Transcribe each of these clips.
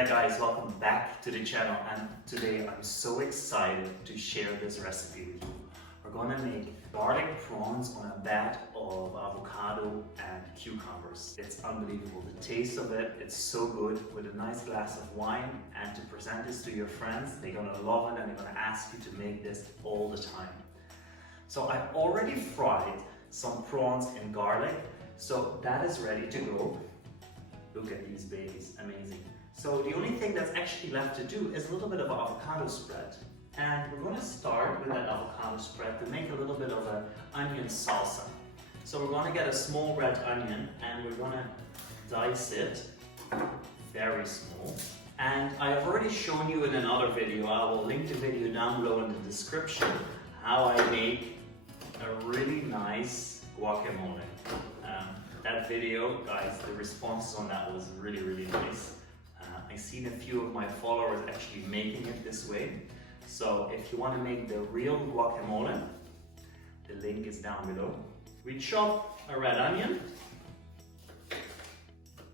Hi guys, welcome back to the channel, and today I'm so excited to share this recipe with you. We're gonna make garlic prawns on a bed of avocado and cucumbers. It's unbelievable, the taste of it, it's so good with a nice glass of wine, and to present this to your friends, they're gonna love it and they're gonna ask you to make this all the time. So I've already fried some prawns in garlic, so that is ready to go. Look at these babies, amazing. So the only thing that's actually left to do is a little bit of avocado spread. And we're going to start with that avocado spread to make a little bit of an onion salsa. So we're going to get a small red onion and we're going to dice it very small. And I have already shown you in another video, I will link the video down below in the description, how I make a really nice guacamole. That video, guys, the response on that was really nice. I've seen a few of my followers actually making it this way. So if you want to make the real guacamole, the link is down below. We chop a red onion.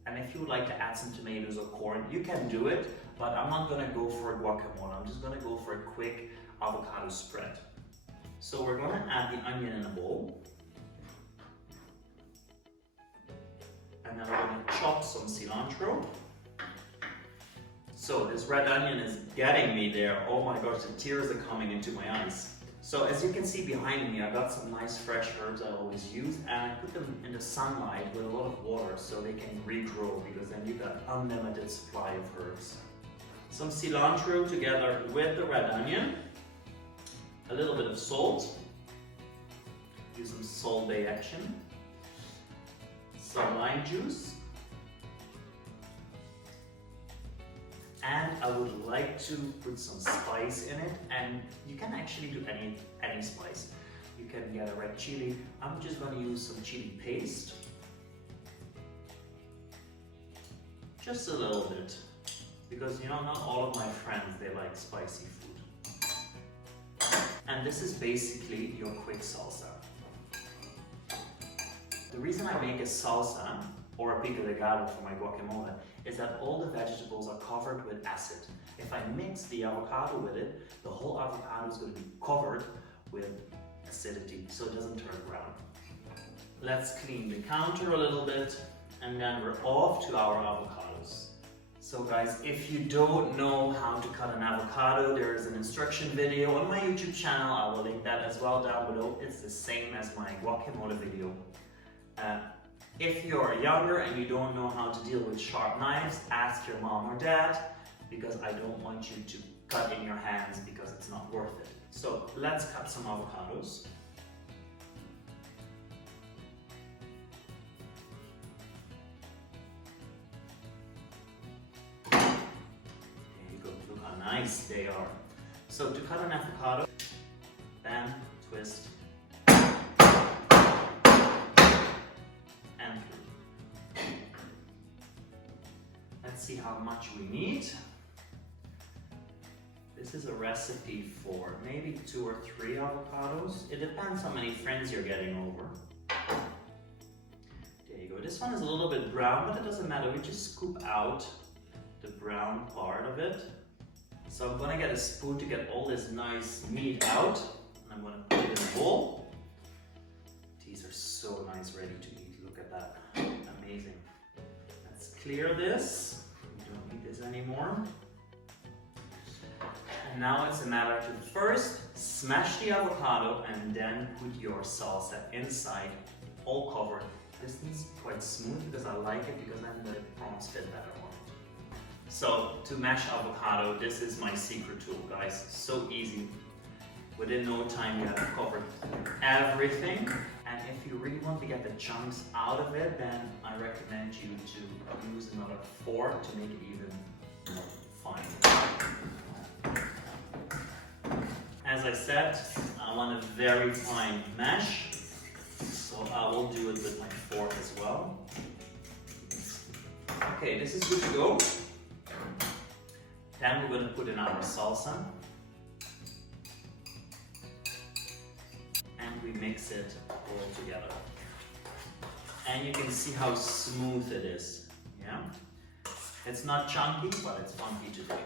And if you would like to add some tomatoes or corn, you can do it, but I'm not going to go for a guacamole. I'm just going to go for a quick avocado spread. So we're going to add the onion in a bowl. And then we're going to chop some cilantro. So this red onion is getting me there. Oh my gosh, the tears are coming into my eyes. So as you can see behind me, I got some nice fresh herbs I always use, and I put them in the sunlight with a lot of water so they can regrow, because then you've got unlimited supply of herbs. Some cilantro together with the red onion, a little bit of salt, use some Salt Bay action, some lime juice, and I would like to put some spice in it, and you can actually do any spice. You can get a red chili. I'm just going to use some chili paste, just a little bit, because you know, not all of my friends, they like spicy food. And this is basically your quick salsa. The reason I make a salsa or a pico de gallo for my guacamole is that all the vegetables are covered with acid. If I mix the avocado with it, the whole avocado is going to be covered with acidity, so it doesn't turn brown. Let's clean the counter a little bit, and then we're off to our avocados. So guys, if you don't know how to cut an avocado, there is an instruction video on my YouTube channel. I will link that as well down below. It's the same as my guacamole video. If you're younger and you don't know how to deal with sharp knives, ask your mom or dad, because I don't want you to cut in your hands because it's not worth it. So let's cut some avocados. There you go, look how nice they are. So to cut an avocado, bam, twist, let's see how much we need. This is a recipe for maybe 2 or 3 avocados. It depends how many friends you're getting over. There you go. This one is a little bit brown, but it doesn't matter. We just scoop out the brown part of it. So I'm gonna get a spoon to get all this nice meat out. And I'm gonna put it in a bowl. These are so nice, ready to eat. Look at that, amazing. Let's clear this. Don't need this anymore. And now it's a matter to first smash the avocado and then put your salsa inside, all covered. This needs to be quite smooth because I like it, because then the prawns fit better on it. So to mash avocado, this is my secret tool, guys. So easy. Within no time you have covered everything. And if you really want to get the chunks out of it, then I recommend you to use another fork to make it even more fine. As I said, I want a very fine mash, so I will do it with my fork as well. Okay, this is good to go. Then we're going to put in our salsa. And we mix it all together. And you can see how smooth it is. Yeah? It's not chunky, but it's funky today.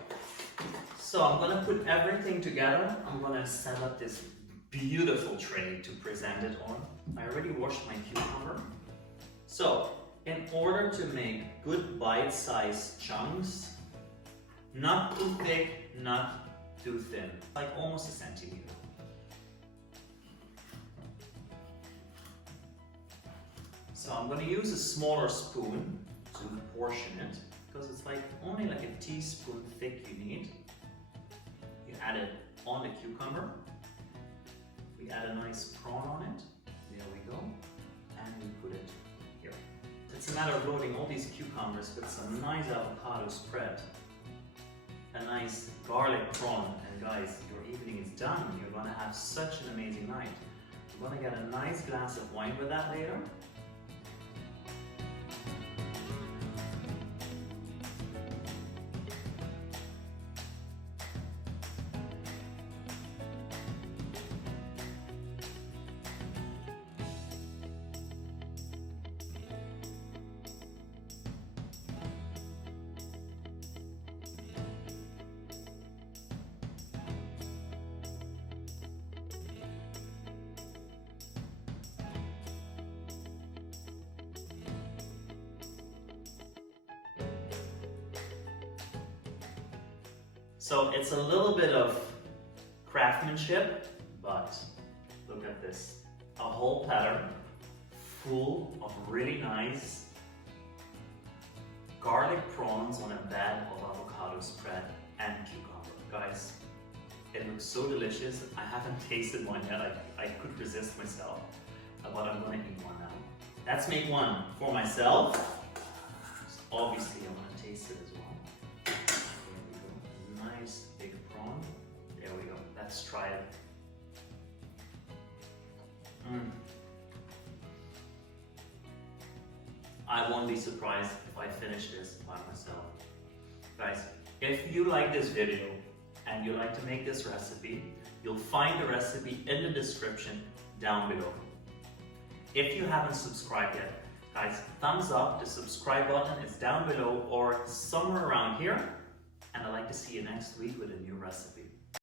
So I'm gonna put everything together. I'm gonna set up this beautiful tray to present it on. I already washed my cucumber. So in order to make good bite-sized chunks, not too thick, not too thin, like almost a centimeter. So I'm going to use a smaller spoon to portion it, because it's like only like a teaspoon thick you need. You add it on the cucumber. We add a nice prawn on it. There we go. And we put it here. It's a matter of loading all these cucumbers with some nice avocado spread. A nice garlic prawn. And guys, your evening is done. You're going to have such an amazing night. You're going to get a nice glass of wine with that later. So it's a little bit of craftsmanship, but look at this. A whole platter full of really nice garlic prawns on a bed of avocado spread and cucumber. Guys, it looks so delicious. I haven't tasted one yet. I could resist myself, but I'm gonna eat one now. Let's make one for myself. Obviously, I wanna taste it as well. Nice big prawn. There we go. Let's try it. I won't be surprised if I finish this by myself. Guys, if you like this video and you like to make this recipe, you'll find the recipe in the description down below. If you haven't subscribed yet, guys, thumbs up. The subscribe button is down below or somewhere around here. And I'd like to see you next week with a new recipe.